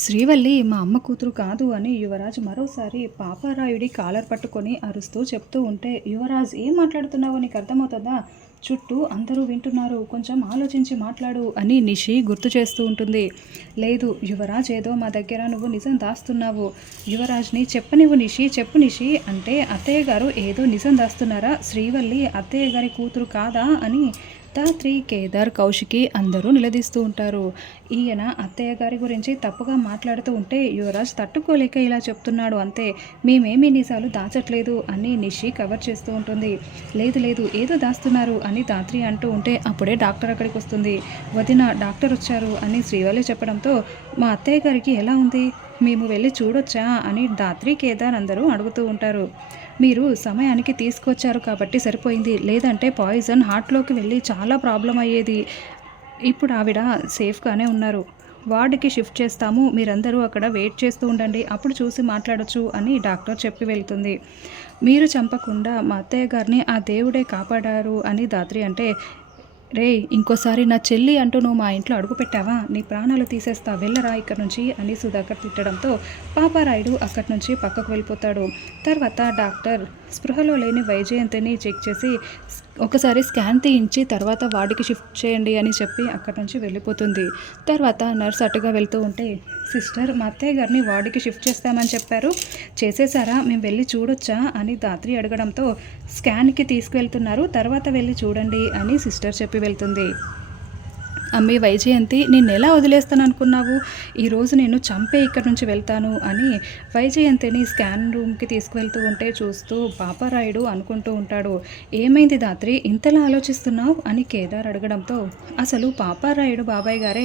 శ్రీవల్లి మా అమ్మ కూతురు కాదు అని యువరాజ్ మరోసారి పాపారాయుడి కాలర్ పట్టుకొని అరుస్తూ చెప్తూ ఉంటే, యువరాజ్ ఏం మాట్లాడుతున్నావో నీకు అర్థమవుతుందా? చుట్టూ అందరూ వింటున్నారు, కొంచెం ఆలోచించి మాట్లాడు అని నిషి గుర్తు చేస్తూ ఉంటుంది. లేదు యువరాజ్, ఏదో మా దగ్గర నువ్వు నిజం దాస్తున్నావు. యువరాజ్ని చెప్పనివ్వు నిషి, చెప్పు నిషి అంటే, అత్తయ్య గారు ఏదో నిజం దాస్తున్నారా? శ్రీవల్లి అత్తయ్య గారి కూతురు కాదా అని ధాత్రి, కేదార్, కౌశికి అందరూ నిలదీస్తూ ఉంటారు. ఈయన అత్తయ్య గారి గురించి తప్పుగా మాట్లాడుతూ ఉంటే యువరాజ్ తట్టుకోలేక ఇలా చెప్తున్నాడు అంతే, మేమేమీ నిజాలు దాచట్లేదు అని నిషి కవర్ చేస్తూ ఉంటుంది. లేదు లేదు ఏదో దాస్తున్నారు అని ధాత్రి అంటూ ఉంటే అప్పుడే డాక్టర్ అక్కడికి వస్తుంది. వదిన డాక్టర్ వచ్చారు అని శ్రీవల్లి చెప్పడంతో, మా అత్తయ్య గారికి ఎలా ఉంది, మేము వెళ్ళి చూడొచ్చా అని ధాత్రి, కేదార్ అందరూ అడుగుతూ ఉంటారు. మీరు సమయానికి తీసుకొచ్చారు కాబట్టి సరిపోయింది, లేదంటే పాయిజన్ హార్ట్లోకి వెళ్ళి చాలా ప్రాబ్లం అయ్యేది. ఇప్పుడు ఆవిడ సేఫ్గానే ఉన్నారు, వార్డుకి షిఫ్ట్ చేస్తాము, మీరందరూ అక్కడ వెయిట్ చేస్తూ ఉండండి, అప్పుడు చూసి మాట్లాడొచ్చు అని డాక్టర్ చెప్పి వెళ్తుంది. మీరు చంపకుండా మా అత్తయ్య గారిని ఆ దేవుడే కాపాడారు అని ధాత్రి అంటే, రే ఇంకోసారి నా చెల్లి అంటూ నువ్వు మా ఇంట్లో అడుగు పెట్టావా, నీ ప్రాణాలు తీసేస్తా, వెళ్ళరా ఇక్కడ నుంచి అని సుధాకర్ తిట్టడంతో పాపారాయుడు అక్కడి నుంచి పక్కకు వెళ్ళిపోతాడు. తర్వాత డాక్టర్ స్పృహలో లేని వైజయంతిని చెక్ చేసి ఒకసారి స్కాన్ తీయించి తర్వాత వార్డుకి షిఫ్ట్ చేయండి అని చెప్పి అక్కడి నుంచి వెళ్ళిపోతుంది. తర్వాత నర్స్ అటుగా వెళ్తూ ఉంటే, సిస్టర్ మా అత్తయ్య గారిని వార్డుకి షిఫ్ట్ చేస్తామని చెప్పారు, చేసేసారా, మేము వెళ్ళి చూడొచ్చా అని ధాత్రి అడగడంతో, స్కాన్కి తీసుకువెళ్తున్నారు, తర్వాత వెళ్ళి చూడండి అని సిస్టర్ చెప్పి వెళ్తుంది. అమ్మే వైజయంతి, నేను ఎలా వదిలేస్తాను అనుకున్నావు, ఈరోజు నేను చంపే ఇక్కడి నుంచి వెళ్తాను అని వైజయంతిని స్కాన్ రూమ్కి తీసుకువెళ్తూ ఉంటే చూస్తూ పాపారాయుడు అనుకుంటూ ఉంటాడు. ఏమైంది ధాత్రి, ఇంతలా ఆలోచిస్తున్నావు అని కేదార్ అడగడంతో, అసలు పాపారాయుడు బాబాయ్ గారే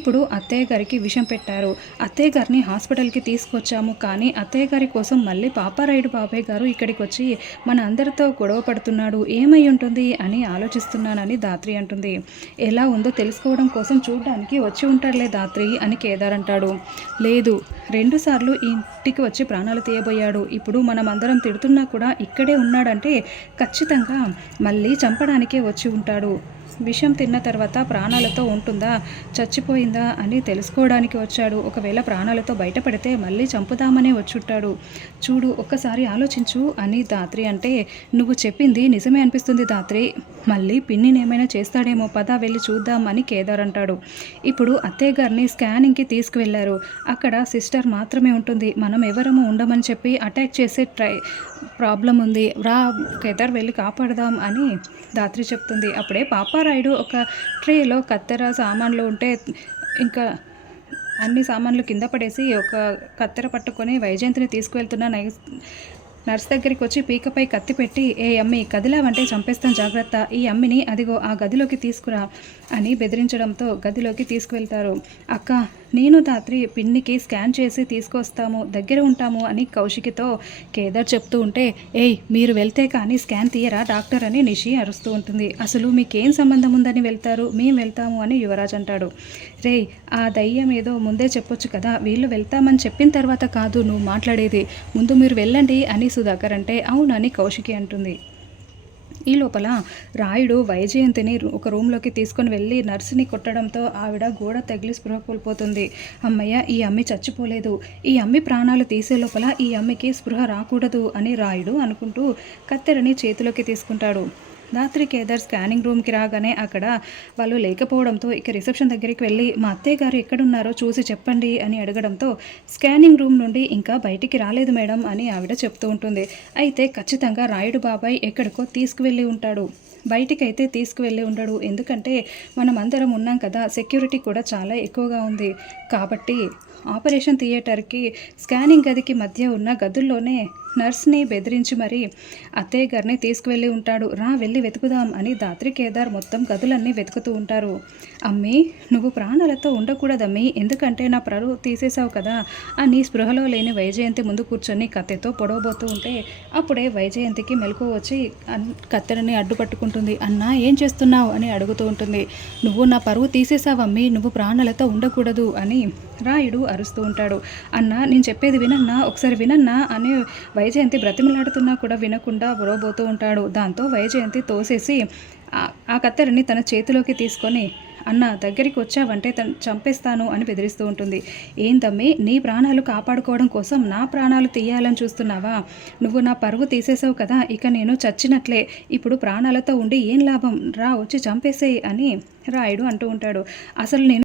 ఇప్పుడు అత్తయ్య గారికి విషం పెట్టారు, అత్తయ్య గారిని హాస్పిటల్కి తీసుకొచ్చాము, కానీ అత్తయ్య గారి కోసం మళ్ళీ పాపారాయుడు బాబాయ్ గారు ఇక్కడికి వచ్చి మన అందరితో గొడవ పడుతున్నాడు, ఏమై ఉంటుంది అని ఆలోచిస్తున్నానని ధాత్రి అంటుంది. ఎలా ఉందో తెలుసుకోవడం కోసం చూడడానికి వచ్చి ఉంటాడులే ధాత్రి అని కేదార్ అంటాడు. లేదు, 2 సార్లు ఇంటికి వచ్చి ప్రాణాలు తీయబోయాడు, ఇప్పుడు మనం అందరం తిడుతున్నా కూడా ఇక్కడే ఉన్నాడంటే ఖచ్చితంగా మళ్ళీ చంపడానికే వచ్చి ఉంటాడు. విషం తిన్న తర్వాత ప్రాణాలతో ఉంటుందా చచ్చిపోయిందా అని తెలుసుకోవడానికి వచ్చాడు, ఒకవేళ ప్రాణాలతో బయటపడితే మళ్ళీ చంపుదామనే వచ్చుంటాడు, చూడు ఒక్కసారి ఆలోచించు అని ధాత్రి అంటే, నువ్వు చెప్పింది నిజమే అనిపిస్తుంది ధాత్రి, మళ్ళీ పిన్నిని ఏమైనా చేస్తాడేమో, పద వెళ్ళి చూద్దాం అని కేదార్ అంటాడు. ఇప్పుడు అత్తయ్య గారిని స్కానింగ్కి తీసుకువెళ్లారు, అక్కడ సిస్టర్ మాత్రమే ఉంటుంది, మనం ఎవరము ఉండమని చెప్పి అటాక్ చేసే ప్రాబ్లం ఉంది, రా కేదార్ వెళ్ళి కాపాడదాం అని ధాత్రి చెప్తుంది. అప్పుడే పాపారాయుడు ఒక ట్రేలో కత్తెర సామాన్లు ఉంటే ఇంకా అన్ని సామాన్లు కింద పడేసి ఒక కత్తెర పట్టుకొని వైజయంతిని తీసుకువెళ్తున్న నర్స్ దగ్గరికి వచ్చి పీకపై కత్తి పెట్టి, ఏ అమ్మి కదిలావంటే చంపేస్తాను జాగ్రత్త, ఈ అమ్మిని అదిగో ఆ గదిలోకి తీసుకురా అని బెదిరించడంతో గదిలోకి తీసుకువెళ్తారు. అక్క నేను ధాత్రి పిన్నికి స్కాన్ చేసి తీసుకొస్తాము, దగ్గర ఉంటాము అని కౌశికితో కేదార్ చెప్తూ ఉంటే, ఏయ్ మీరు వెళ్తే కానీ స్కాన్ తీయరా డాక్టర్ అని నిషి అరుస్తూ ఉంటుంది. అసలు మీకేం సంబంధం ఉందని వెళ్తారు, మేము వెళ్తాము అని యువరాజ్ అంటాడు. రే ఆ దయ్యం ఏదో ముందే చెప్పొచ్చు కదా, వీళ్ళు వెళ్తామని చెప్పిన తర్వాత కాదు నువ్వు మాట్లాడేది, ముందు మీరు వెళ్ళండి అని సుధాకర్ అంటే, అవునని కౌశికి అంటుంది. ఈ లోపల రాయుడు వైజయంతిని ఒక రూమ్లోకి తీసుకొని వెళ్ళి నర్సుని కొట్టడంతో ఆవిడ గోడ తగిలి స్పృహ కోల్పోతుంది. అమ్మయ్య ఈ అమ్మి చచ్చిపోలేదు, ఈ అమ్మి ప్రాణాలు తీసే లోపల ఈ అమ్మికి స్పృహ రాకూడదు అని రాయుడు అనుకుంటూ కత్తెరని చేతిలోకి తీసుకుంటాడు. ధాత్రి, కేదార్ స్కానింగ్ రూమ్కి రాగానే అక్కడ వాళ్ళు లేకపోవడంతో ఇక రిసెప్షన్ దగ్గరికి వెళ్ళి మా అత్తయ్య గారు ఎక్కడున్నారో చూసి చెప్పండి అని అడగడంతో, స్కానింగ్ రూమ్ నుండి ఇంకా బయటికి రాలేదు మేడం అని ఆవిడ చెప్తూ ఉంటుంది. అయితే ఖచ్చితంగా రాయుడు బాబాయ్ ఎక్కడికో తీసుకువెళ్ళి ఉంటాడు, బయటికైతే తీసుకువెళ్ళి ఉండడు, ఎందుకంటే మనం అందరం ఉన్నాం కదా, సెక్యూరిటీ కూడా చాలా ఎక్కువగా ఉంది, కాబట్టి ఆపరేషన్ థియేటర్కి స్కానింగ్ గదికి మధ్య ఉన్న గదుల్లోనే నర్స్ని బెదిరించి మరీ అత్తయ్య గారిని తీసుకువెళ్ళి ఉంటాడు, రా వెళ్ళి వెతుకుదాం అని ధాత్రి, కేదార్ మొత్తం గదులన్నీ వెతుకుతూ ఉంటారు. అమ్మి నువ్వు ప్రాణాలతో ఉండకూడదమ్మి, ఎందుకంటే నా పరువు తీసేసావు కదా అని స్పృహలో లేని వైజయంతి ముందు కూర్చొని కత్తెతో పొడవబోతూ ఉంటే అప్పుడే వైజయంతికి మెలకువ వచ్చి కత్తెరని అడ్డుపట్టుకుంటుంది. అన్న ఏం చేస్తున్నావు అని అడుగుతూ ఉంటుంది. నువ్వు నా పరువు తీసేసావమ్మి, నువ్వు ప్రాణాలతో ఉండకూడదు అని రాయుడు అరుస్తూ ఉంటాడు. అన్న నేను చెప్పేది వినన్నా, ఒకసారి వినన్నా అని వైజయంతి బ్రతిమలాడుతున్నా కూడా వినకుండా పొడవబోతూ ఉంటాడు. దాంతో వైజయంతి తోసేసి ఆ కత్తెరని తన చేతిలోకి తీసుకొని, అన్న దగ్గరికి వచ్చావంటే చంపేస్తాను అని బెదిరిస్తూ ఉంటుంది. ఏం తమ్మి, నీ ప్రాణాలు కాపాడుకోవడం కోసం నా ప్రాణాలు తీయాలని చూస్తున్నావా? నువ్వు నా పరువు తీసేసావు కదా, ఇక నేను చచ్చినట్లే. ఇప్పుడు ప్రాణాలతో ఉండి ఏం లాభం? రా వచ్చి చంపేసేయి అని రాయుడు అంటూ ఉంటాడు. అసలు నేను